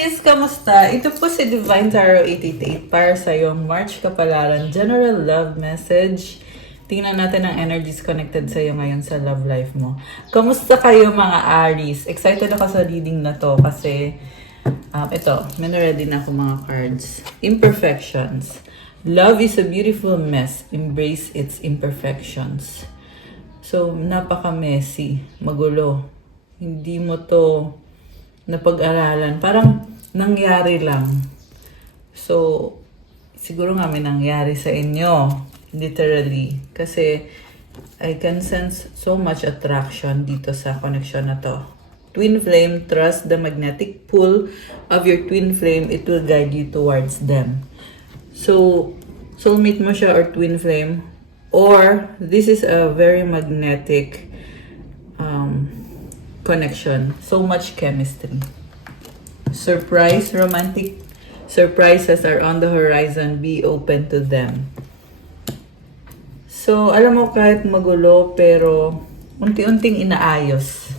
Aries, kamusta? Ito po si Divine Tarot 888 para sa iyong March Kapalaran General Love Message. Tingnan natin ang energies connected sa iyo ngayon sa love life mo. Kamusta kayo mga Aries? Excited ako sa reading na to kasi ito, may na-ready na ako mga cards. Imperfections. Love is a beautiful mess. Embrace its imperfections. So, napaka-messy, magulo. Hindi mo to napag-aralan. Parang nangyari lang. So, siguro nga may nangyari sa inyo. Literally. Kasi, I can sense so much attraction dito sa connection na to. Twin flame, trust the magnetic pull of your twin flame. It will guide you towards them. So, soulmate mo siya or twin flame. Or, this is a very magnetic connection. So much chemistry. Surprise, romantic surprises are on the horizon. Be open to them. So, alam mo kahit magulo, pero unti-unting inaayos.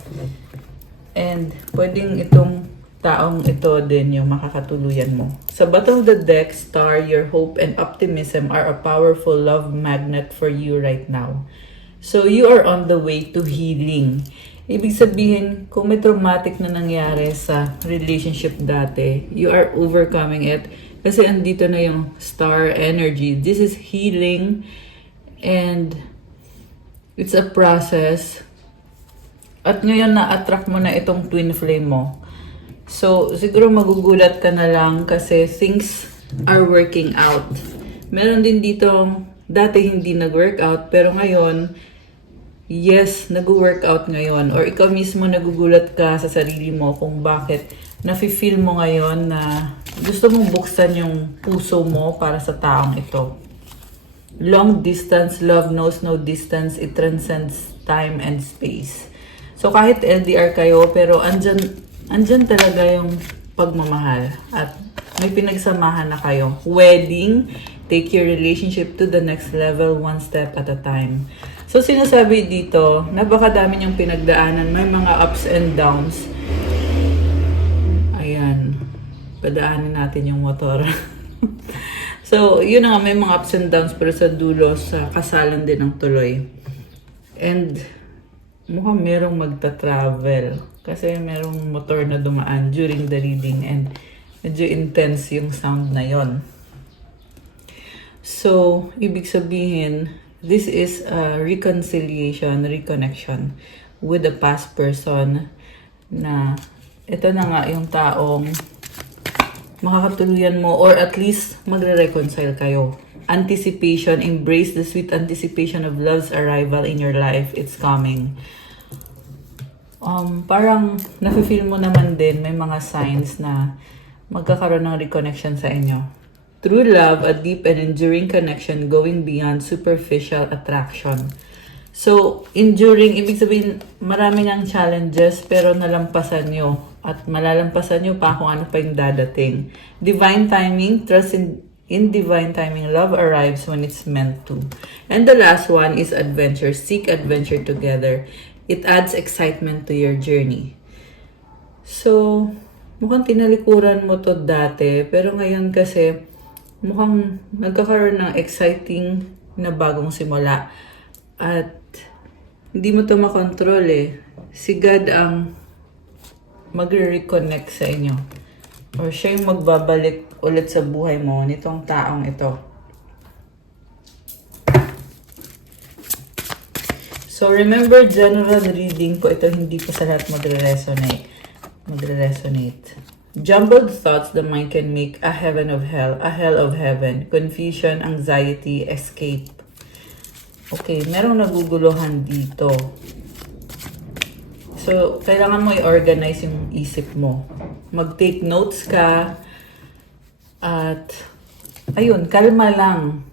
And pwedeng itong taong ito din yung makakatuluyan mo. Sa bottom of the deck, Star, your hope and optimism are a powerful love magnet for you right now. So, you are on the way to healing. Ibig sabihin, kung may traumatic na nangyari sa relationship dati, you are overcoming it. Kasi andito na yung star energy. This is healing and it's a process. At ngayon na-attract mo na itong twin flame mo. So, siguro magugulat ka na lang kasi things are working out. Meron din dito, dati hindi nag-workout, pero ngayon, yes, nag-workout ngayon. Or ikaw mismo nagugulat ka sa sarili mo kung bakit nafe-feel mo ngayon na gusto mong buksan yung puso mo para sa taong ito. Long distance, love knows no distance. It transcends time and space. So kahit LDR kayo, pero andyan talaga yung pagmamahal. At may pinagsamahan na kayo. Wedding, take your relationship to the next level one step at a time. So, sinasabi dito, napakadami niyong pinagdaanan. May mga ups and downs. Ayan. Padaanin natin yung motor. So, yun na nga, may mga ups and downs pero sa dulo, sa kasalan din ng tuloy. And, mukhang merong magta-travel. Kasi merong motor na dumaan during the reading and medyo intense yung sound na yon. So, ibig sabihin, this is a reconciliation, reconnection with the past person na ito na nga yung taong makakatuluyan mo or at least magre-reconcile kayo. Anticipation, embrace the sweet anticipation of love's arrival in your life. It's coming. Parang nafe-feel mo naman din may mga signs na magkakaroon ng reconnection sa inyo. True love, a deep and enduring connection going beyond superficial attraction. So, enduring, ibig sabihin, maraming ang challenges pero nalampasan nyo. At malalampasan nyo pa kung ano pa yung dadating. Divine timing, trust in divine timing. Love arrives when it's meant to. And the last one is adventure. Seek adventure together. It adds excitement to your journey. So, mukhang tinalikuran mo to dati. Pero ngayon kasi, mukhang nagkakaroon ng exciting na bagong simula. At hindi mo to makontrol eh. Si God ang magre-reconnect sa inyo. Or siya yung magbabalik ulit sa buhay mo nitong taong ito. So remember, general reading po ito, hindi po sa lahat magre-resonate. Jumbled thoughts the mind can make a heaven of hell, a hell of heaven. Confusion, anxiety, escape. Okay, merong naguguluhan dito. So, kailangan mo i-organize yung isip mo. Mag-take notes ka. At, ayun, kalma lang.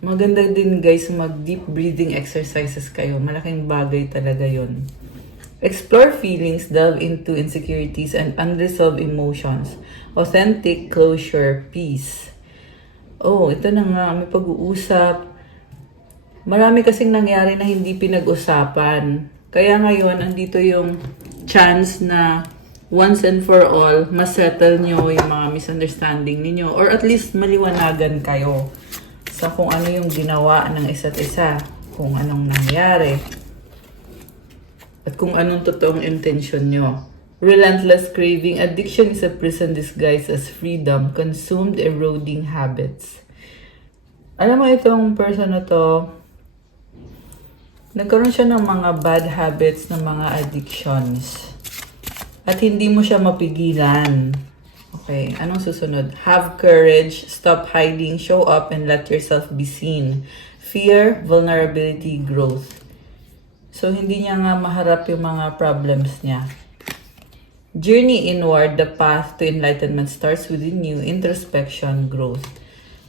Maganda din guys, mag-deep breathing exercises kayo. Malaking bagay talaga yun. Explore feelings, delve into insecurities and unresolved emotions. Authentic closure, peace. Oh, ito na nga, may pag-uusap. Marami kasing nangyari na hindi pinag-usapan. Kaya ngayon, andito yung chance na once and for all, masettle nyo yung mga misunderstanding ninyo. Or at least maliwanagan kayo sa kung ano yung ginawa ng isa't isa, kung anong nangyari, at kung anong totoong intention nyo. Relentless craving. Addiction is a prison disguised as freedom, consumed, eroding habits. Alam mo itong person na to, nagkaroon siya ng mga bad habits, ng mga addictions. At hindi mo siya mapigilan. Okay, anong susunod? Have courage, stop hiding, show up, and let yourself be seen. Fear, vulnerability, growth. So, hindi niya nga maharap yung mga problems niya. Journey inward, the path to enlightenment starts within you. Introspection, growth.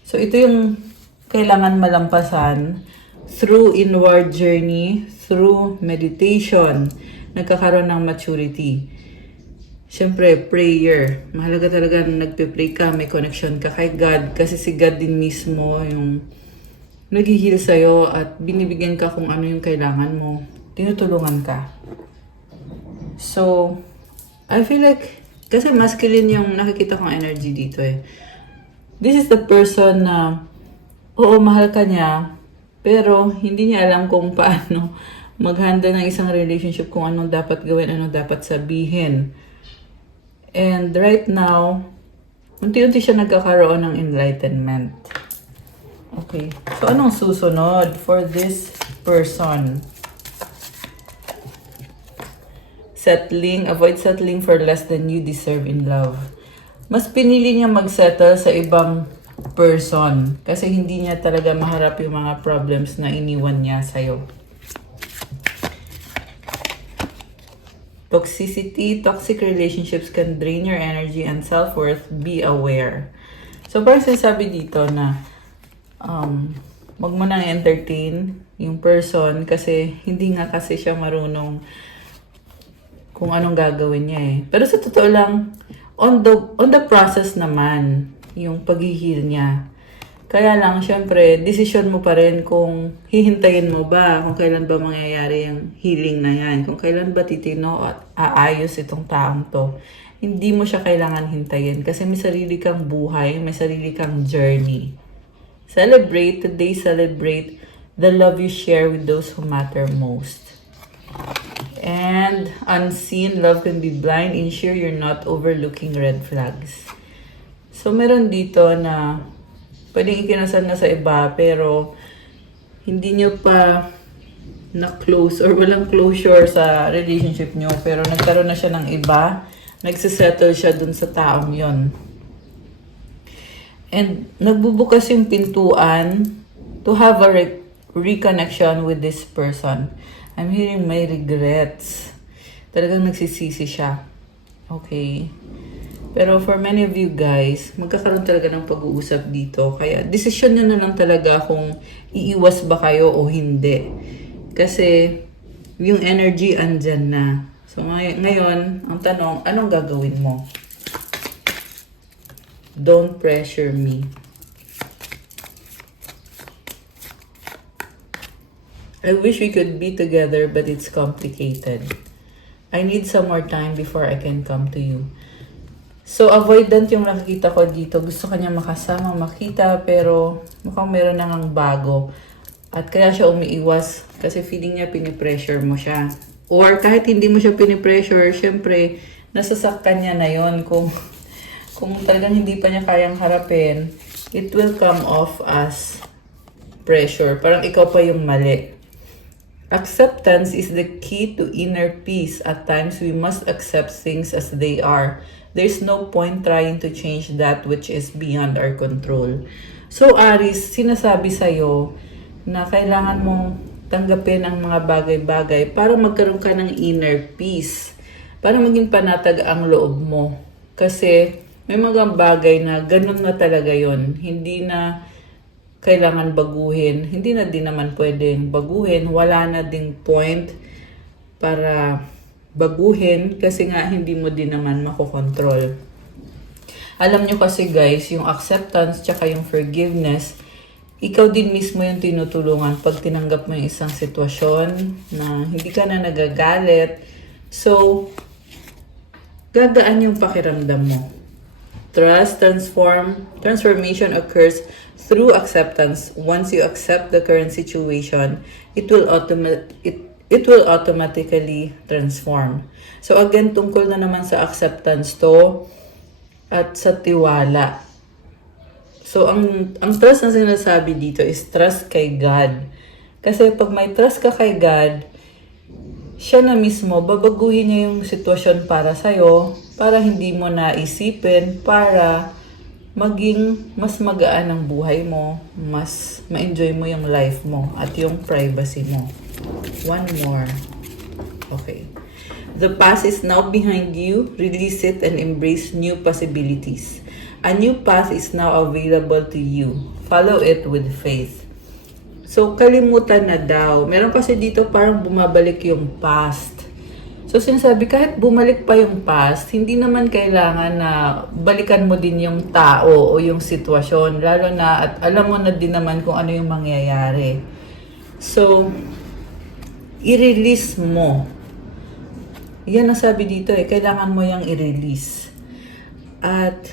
So, ito yung kailangan malampasan through inward journey, through meditation, nagkakaroon ng maturity. Siyempre, prayer. Mahalaga talaga na nagpe-pray ka, may connection ka kay God. Kasi si God din mismo yung nag-heal sa'yo at binibigyan ka kung ano yung kailangan mo. Tinutulungan ka. So, I feel like, kasi masculine yung nakikita kong energy dito eh. This is the person na, oo, mahal ka niya, pero hindi niya alam kung paano mag-handle ng isang relationship, kung anong dapat gawin, anong dapat sabihin. And right now, unti-unti siya nagkakaroon ng enlightenment. Okay. So, anong susunod for this person? Settling. Avoid settling for less than you deserve in love. Mas pinili niya mag-settle sa ibang person kasi hindi niya talaga maharap yung mga problems na iniwan niya sa'yo. Toxicity. Toxic relationships can drain your energy and self-worth. Be aware. So, parang sinasabi dito na wag mo nang entertain yung person kasi hindi nga kasi siya marunong kung anong gagawin niya eh. Pero sa totoo lang, on the process naman, yung pag-heal niya. Kaya lang, syempre, decision mo pa rin kung hihintayin mo ba, kung kailan ba mangyayari yung healing na yan, kung kailan ba titino at aayos itong taong to. Hindi mo siya kailangan hintayin kasi may sarili kang buhay, may sarili kang journey. Celebrate today, celebrate the love you share with those who matter most. And unseen love can be blind. Ensure you're not overlooking red flags. So, meron dito na pwedeng ikinasal na sa iba, pero hindi nyo pa na-close or walang closure sa relationship nyo. Pero nagkaroon na siya ng iba, nagsisettle siya dun sa taong yon. And nagbubukas yung pintuan to have a reconnection with this person. I'm hearing may regrets. Talagang nagsisisi siya. Okay. Pero for many of you guys, magkakaroon talaga ng pag-uusap dito. Kaya decision nyo na lang talaga kung iiwas ba kayo o hindi. Kasi yung energy andyan na. So ngayon, ang tanong, anong gagawin mo? Don't pressure me. I wish we could be together, but it's complicated. I need some more time before I can come to you. So, avoidant yung nakikita ko dito. Gusto kanya makasama, makita, pero mukhang meron na ngang bago. At kaya siya umiiwas kasi feeling niya pinipressure mo siya. Or kahit hindi mo siya pinipressure, syempre, nasasaktan niya na yon kung talagang hindi pa niya kayang harapin, it will come off as pressure. Parang ikaw pa yung mali. Acceptance is the key to inner peace. At times, we must accept things as they are. There's no point trying to change that which is beyond our control. So, Aries, sinasabi sa'yo na kailangan mong tanggapin ang mga bagay-bagay para magkaroon ka ng inner peace. Para maging panatag ang loob mo. Kasi may mga bagay na ganun na talaga yon. Hindi na kailangan baguhin. Hindi na din naman pwedeng baguhin. Wala na ding point para baguhin kasi nga hindi mo din naman makokontrol. Alam nyo kasi guys, yung acceptance tsaka yung forgiveness, ikaw din mismo yung tinutulungan pag tinanggap mo yung isang sitwasyon na hindi ka na nagagalit. So, gagaan yung pakiramdam mo. Transformation occurs through acceptance. Once you accept the current situation, it will automatically transform. So again, tungkol na naman sa acceptance to at sa tiwala. So ang trust na sinasabi dito is trust kay God. Kasi pag may trust ka kay God, siya na mismo, babaguhin niya yung sitwasyon para sa'yo, para hindi mo naisipin, para maging mas magaan ang buhay mo, mas ma-enjoy mo yung life mo, at yung privacy mo. One more. Okay. The past is now behind you. Release it and embrace new possibilities. A new path is now available to you. Follow it with faith. So, kalimutan na daw. Meron kasi dito parang bumabalik yung past. So, sinasabi, kahit bumalik pa yung past, hindi naman kailangan na balikan mo din yung tao o yung sitwasyon. Lalo na, at alam mo na din naman kung ano yung mangyayari. So, i-release mo. Yan ang sabi dito kailangan mo yung i-release. At,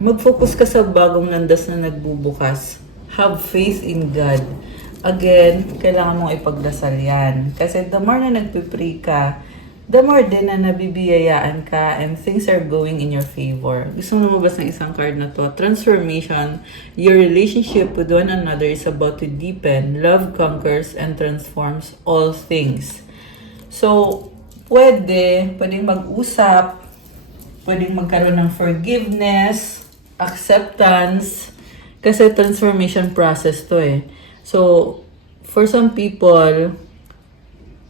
mag-focus ka sa bagong landas na nagbubukas. Have faith in God. Again, kailangan mong ipagdasal yan. Kasi the more na nagpipray ka, the more din na nabibiyayaan ka and things are going in your favor. Gusto mo lumabas ng isang card na to. Transformation. Your relationship with one another is about to deepen. Love conquers and transforms all things. So, pwedeng mag-usap, pwedeng magkaroon ng forgiveness, acceptance, kasi transformation process to So, for some people,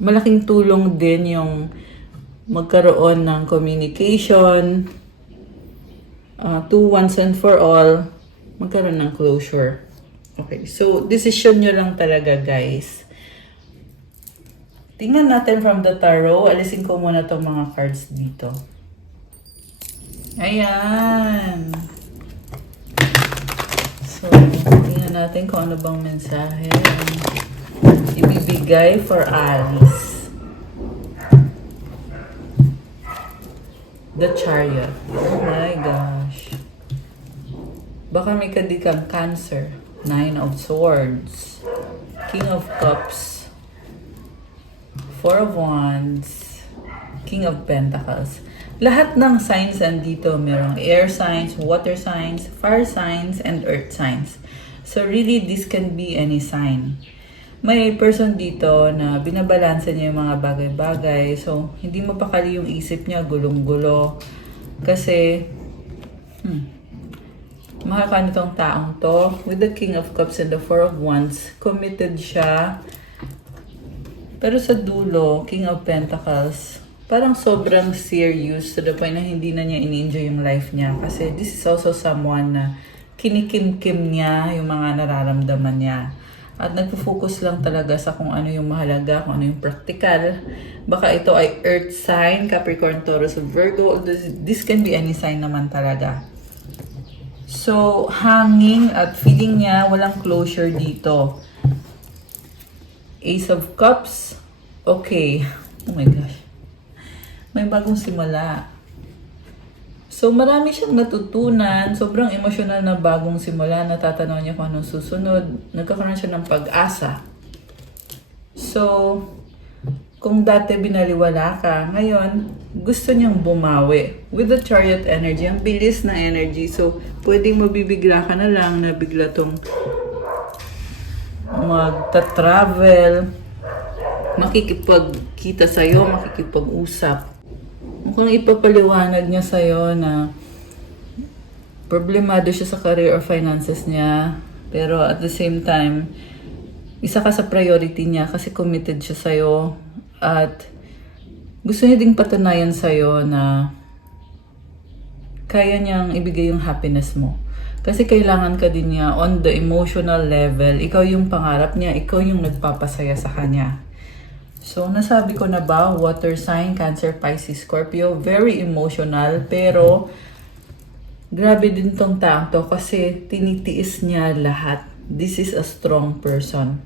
malaking tulong din yung magkaroon ng communication, to once and for all, magkaroon ng closure. Okay, so decision nyo lang talaga, guys. Tingnan natin from the tarot. Alisin ko muna tong mga cards dito. Ayan. So, tingnan natin kung ano bang mensahe ibibigay for Alice. The Chariot. Oh my gosh. Baka may kadikang Cancer. 9 of Swords. King of Cups. 4 of Wands. King of Pentacles. Lahat ng signs andito, merong air signs, water signs, fire signs, and earth signs. So really, this can be any sign. May person dito na binabalansa niya yung mga bagay-bagay. So, hindi mapakali yung isip niya, gulong-gulo. Kasi, mahal ka nitong taong to. With the King of Cups and the 4 of Wands, committed siya. Pero sa dulo, King of Pentacles, parang sobrang serious to the point na hindi na niya in-enjoy yung life niya. Kasi this is also someone na kinikim-kim niya yung mga nararamdaman niya. At nagpo-focus lang talaga sa kung ano yung mahalaga, kung ano yung practical. Baka ito ay earth sign, Capricorn, Taurus, Virgo. This can be any sign naman talaga. So, hanging at feeling niya walang closure dito. Ace of Cups. Okay. Oh my gosh. May bagong simula. So, marami siyang natutunan. Sobrang emosyonal na bagong simula. Natatanaw niya kung anong susunod. Nagkakaroon siya ng pag-asa. So, kung dati binaliwala ka, ngayon, gusto niyang bumawi. With the Chariot energy, ang bilis na energy. So, pwedeng mabibigla ka na lang na bigla tong magta-travel, makikipagkita sa'yo, makikipag-usap. Mukhang ipapaliwanag niya sa'yo na problemado siya sa career or finances niya. Pero at the same time, isa ka sa priority niya kasi committed siya sa'yo. At gusto niya ding patunayan sa'yo na kaya niyang ibigay yung happiness mo. Kasi kailangan ka din niya on the emotional level. Ikaw yung pangarap niya, ikaw yung nagpapasaya sa kanya. So, nasabi ko na ba, water sign, Cancer, Pisces, Scorpio, very emotional, pero grabe din tong taong to kasi tinitiis niya lahat. This is a strong person.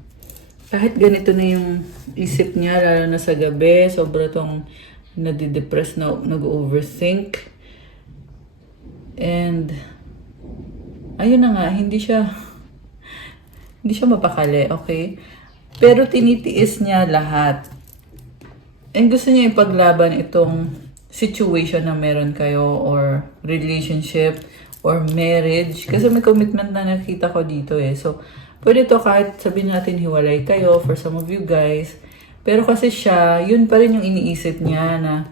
Kahit ganito na yung isip niya, lalo na sa gabi, sobra tong nadidepress, na nag-overthink. And, ayun na nga, hindi siya mapakali, okay? Pero tinitiis niya lahat. And gusto niya ipaglaban itong situation na meron kayo or relationship or marriage. Kasi may commitment na nakita ko dito eh. So, pwede to kahit sabihin natin hiwalay kayo for some of you guys. Pero kasi siya, yun pa rin yung iniisip niya na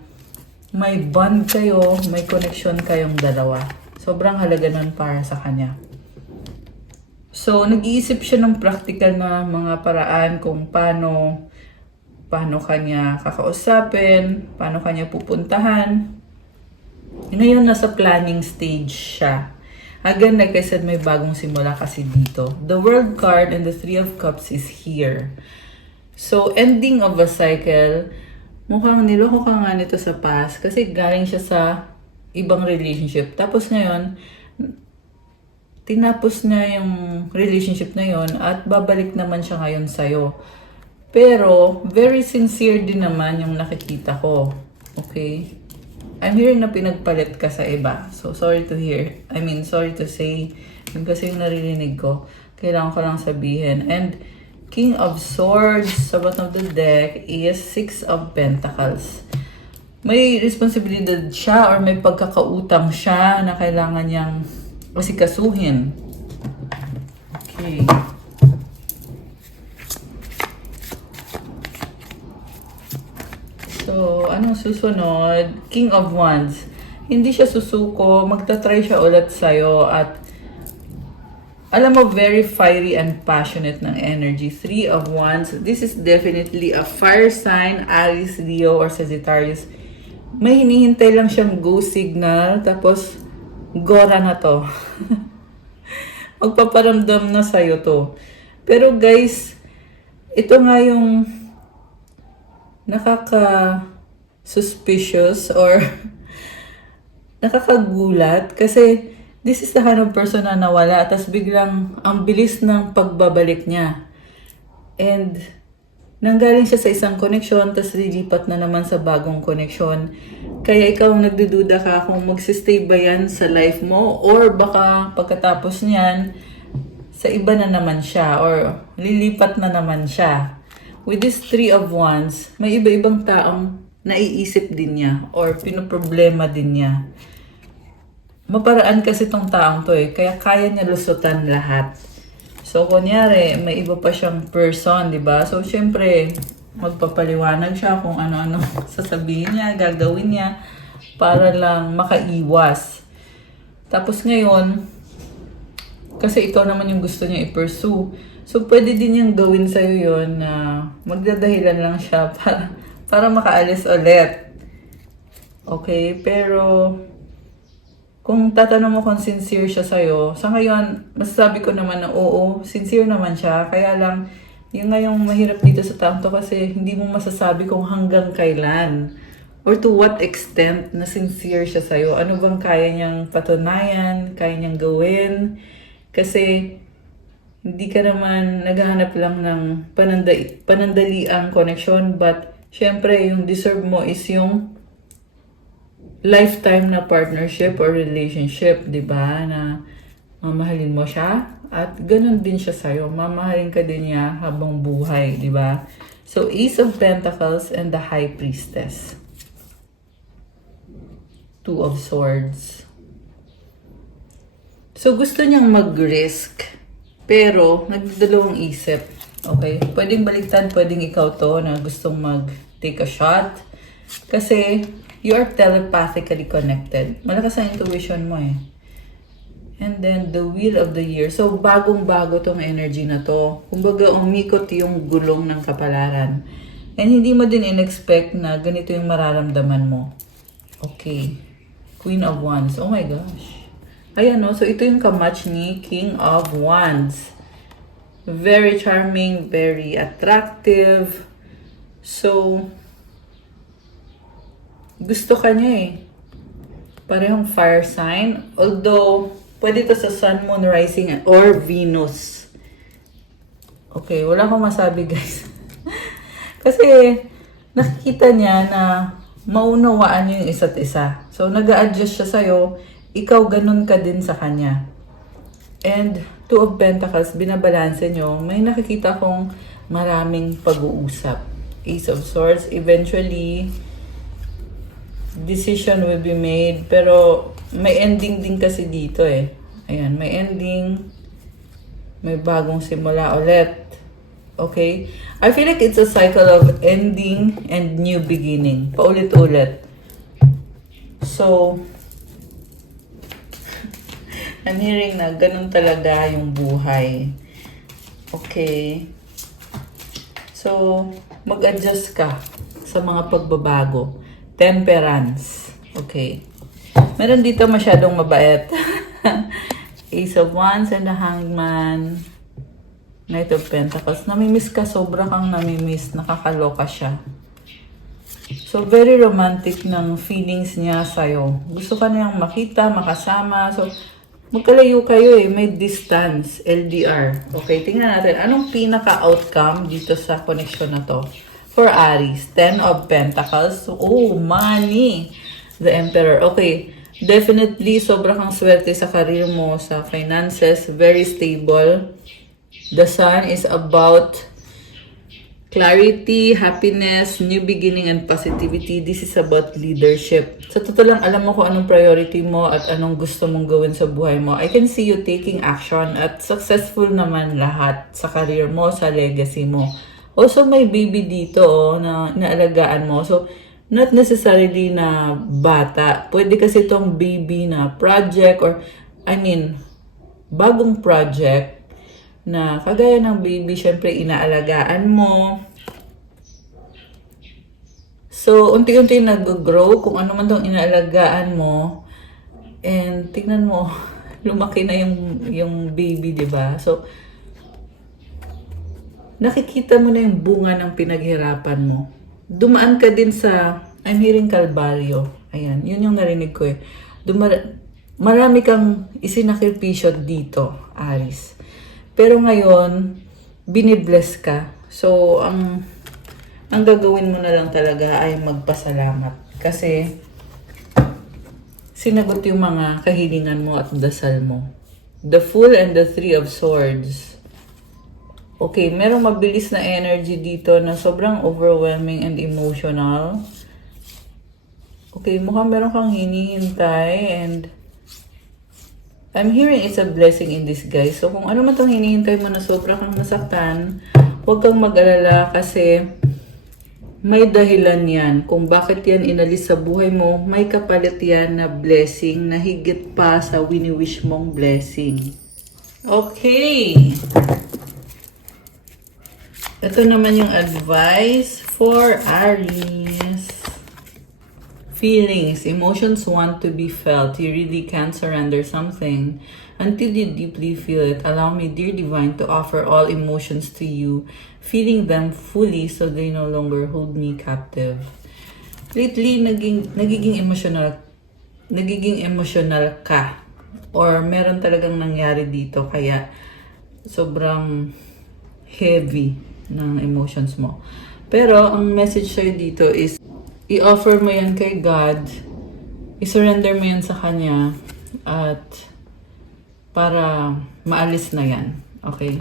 may bond kayo, may connection kayong dalawa. Sobrang halaga nun para sa kanya. So, nag-iisip siya ng practical na mga paraan kung paano kanya kakausapin, paano kanya pupuntahan. Ngayon, nasa planning stage siya. Again, like I said, may bagong simula kasi dito. The World card and the Three of Cups is here. So, ending of a cycle, mukhang niloko ka nga nito sa past kasi galing siya sa ibang relationship. Tapos ngayon, tinapos na yung relationship na yon at babalik naman siya ngayon sa'yo. Pero, very sincere din naman yung nakikita ko. Okay? I'm hearing na pinagpalit ka sa iba. So, sorry to say. Yun kasi yung naririnig ko. Kailangan ko lang sabihin. And, King of Swords sa bottom of the deck is Six of Pentacles. May responsibilidad siya or may pagkakautang siya na kailangan niyang asikasuhin. Okay. So, anong susunod? King of Wands. Hindi siya susuko. Magta-try siya ulit sa'yo at alam mo, very fiery and passionate ng energy. Three of Wands. This is definitely a fire sign. Aries, Leo, or Sagittarius. May hinihintay lang siyang go signal. Tapos, gora na to. Magpaparamdam na sa'yo to. Pero guys, ito nga yung nakaka-suspicious or nakakagulat kasi this is the kind of person na nawala tapos biglang ang bilis ng pagbabalik niya. And nanggaling siya sa isang koneksyon tapos lilipat na naman sa bagong koneksyon. Kaya ikaw nagdududa ka kung magsistay ba yan sa life mo or baka pagkatapos niyan sa iba na naman siya or lilipat na naman siya. With this Three of Wands, may iba-ibang taong naiisip din niya or pinoproblema din niya. Maparaan kasi tong taong to eh, kaya kaya niya lusutan lahat. So, kunyari, may iba pa siyang person, di ba? So, syempre, magpapaliwanag siya kung ano-ano sasabihin niya, gagawin niya para lang makaiwas. Tapos ngayon, kasi ikaw naman yung gusto niya i-pursue. So, pwede din niyang gawin sa'yo yun na magdadahilan lang siya para makaalis ulit. Okay? Pero, kung tatanong mo kung sincere siya sa'yo, sa ngayon, masasabi ko naman na oo, sincere naman siya. Kaya lang, yung ngayong mahirap dito sa taong to kasi hindi mo masasabi kung hanggang kailan or to what extent na sincere siya sa'yo. Ano bang kaya niyang patunayan, kaya niyang gawin. Kasi, hindi ka naman naghahanap lang ng panandaliang connection, but syempre yung deserve mo is yung lifetime na partnership or relationship, di ba? Na mamahalin mo siya at ganun din siya sa'yo. Mamahalin ka din niya habang buhay, di ba? So, Ace of Pentacles and the High Priestess. Two of Swords. So, gusto niyang mag-risk. Pero, nagdadalawang isip. Okay? Pwedeng baliktad, pwedeng ikaw to na gustong mag-take a shot. Kasi, you are telepathically connected. Malakas ang intuition mo eh. And then, the Wheel of the Year. So, bagong-bago tong energy na to. Kumbaga, umikot yung gulong ng kapalaran. And hindi mo din in-expect na ganito yung mararamdaman mo. Okay. Queen of Wands. Oh my gosh. Ayan no, so ito yung kamatch ni King of Wands. Very charming, very attractive. So, gusto ka niya eh. Parehong fire sign. Although, pwede to sa Sun, Moon, Rising, or Venus. Okay, wala akong masabi guys. Kasi, nakikita niya na maunawaan niyo yung isa't isa. So, nag-a-adjust siya sa'yo, ikaw ganun ka din sa kanya. And Two of Pentacles, binabalanse nyo, may nakikita kong maraming pag-uusap. Ace of Swords, eventually, decision will be made, pero may ending din kasi dito eh. Ayan, may ending, may bagong simula ulit. Okay? I feel like it's a cycle of ending and new beginning. Paulit-ulit. So, I'm hearing na ganun talaga yung buhay. Okay? So, mag-adjust ka sa mga pagbabago. Temperance. Okay? Meron dito masyadong mabait. Ace of Wands and the Hangman. Knight of Pentacles. Namimiss ka, sobra kang namimiss. Nakakaloka siya. So, very romantic ng feelings niya sa'yo. Gusto ka niyang makita, makasama. So, magkalayo kayo eh. May distance. LDR. Okay, tingnan natin. Anong pinaka-outcome dito sa connection na to? For Aries, 10 of Pentacles. So, oh, money. The Emperor. Okay, definitely, sobra kang swerte sa career mo, sa finances. Very stable. The Sun is about clarity, happiness, new beginning, and positivity. This is about leadership. Sa totoo lang, alam mo kung anong priority mo at anong gusto mong gawin sa buhay mo. I can see you taking action at successful naman lahat sa career mo, sa legacy mo. Also, may baby dito na inaalagaan mo. So, not necessarily na bata. Pwede kasi itong baby na project or, bagong project na kagaya ng baby, syempre inaalagaan mo. So, unti-unti nag-grow kung ano man itong inaalagaan mo. And tingnan mo, lumaki na yung baby, di ba? So, nakikita mo na yung bunga ng pinaghirapan mo. Dumaan ka din sa, I'm hearing Calvario. Ayan, yun yung narinig ko eh. Marami kang isinakripisyo dito, Aries. Pero ngayon, binibless ka. So, ang gagawin mo na lang talaga ay magpasalamat. Kasi, sinagot yung mga kahilingan mo at dasal mo. The Fool and the Three of Swords. Okay, merong mabilis na energy dito na sobrang overwhelming and emotional. Okay, mukhang meron kang hinihintay and I'm hearing it's a blessing in disguise. So, kung ano man itong hinihintay mo na sobra kang nasaktan, huwag kang mag-alala kasi may dahilan yan. Kung bakit yan inalis sa buhay mo, may kapalit yan na blessing na higit pa sa wini-wish mong blessing. Okay. Ito naman yung advice for Aries. Feelings, emotions want to be felt. You really can't surrender something until you deeply feel it. Allow me, dear divine, to offer all emotions to you, feeling them fully so they no longer hold me captive. Lately, nagiging emotional ka. Or meron talagang nangyari dito kaya sobrang heavy ng emotions mo. Pero ang message sa'yo dito is i-offer mo yan kay God, i-surrender mo yan sa Kanya, at para maalis na yan. Okay?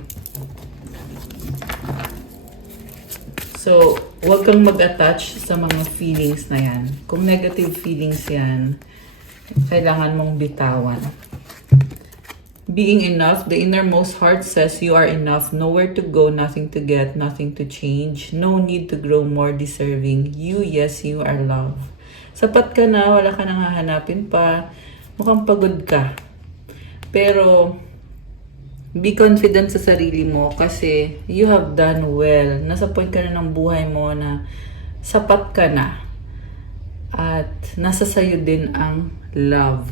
So, huwag kang mag-attach sa mga feelings na yan. Kung negative feelings yan, kailangan mong bitawan. Being enough, the innermost heart says you are enough. Nowhere to go, nothing to get, nothing to change. No need to grow more deserving. You, yes, you are love. Sapat ka na, wala ka nang hahanapin pa. Mukhang pagod ka. Pero, be confident sa sarili mo kasi you have done well. Nasa point ka na ng buhay mo na sapat ka na. At nasa sayo din ang love.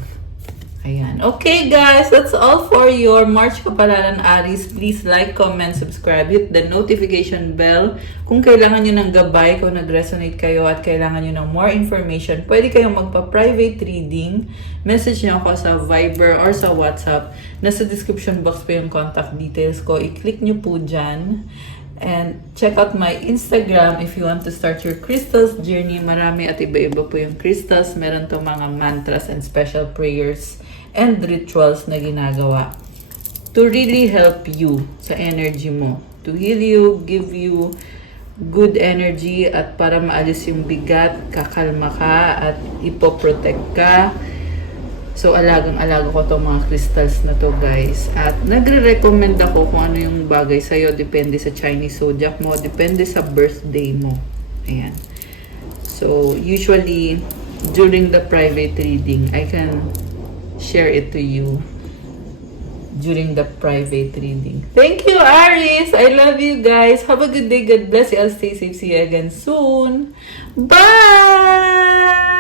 Ayan. Okay guys, that's all for your March Kapalaran Aries. Please like, comment, subscribe, hit the notification bell. Kung kailangan nyo ng gabay, kung nag-resonate kayo at kailangan nyo ng more information, pwede kayong magpa-private reading. Message nyo ako sa Viber or sa WhatsApp. Nasa description box pa yung contact details ko. I-click nyo po dyan. And check out my Instagram if you want to start your crystals journey. Marami at iba-iba po yung crystals. Meron to mga mantras and special prayers and rituals na ginagawa to really help you sa energy mo. To heal you, give you good energy at para maalis yung bigat, kakalma ka at ipoprotect ka. So, alagang-alaga ko itong mga crystals na to, guys. At nagre-recommend ako kung ano yung bagay sa'yo. Depende sa Chinese zodiac mo. Depende sa birthday mo. Ayan. So, usually, during the private reading, I can share it to you during the private reading. Thank you, Aries! I love you, guys. Have a good day. God bless you. I'll stay safe. See you again soon. Bye!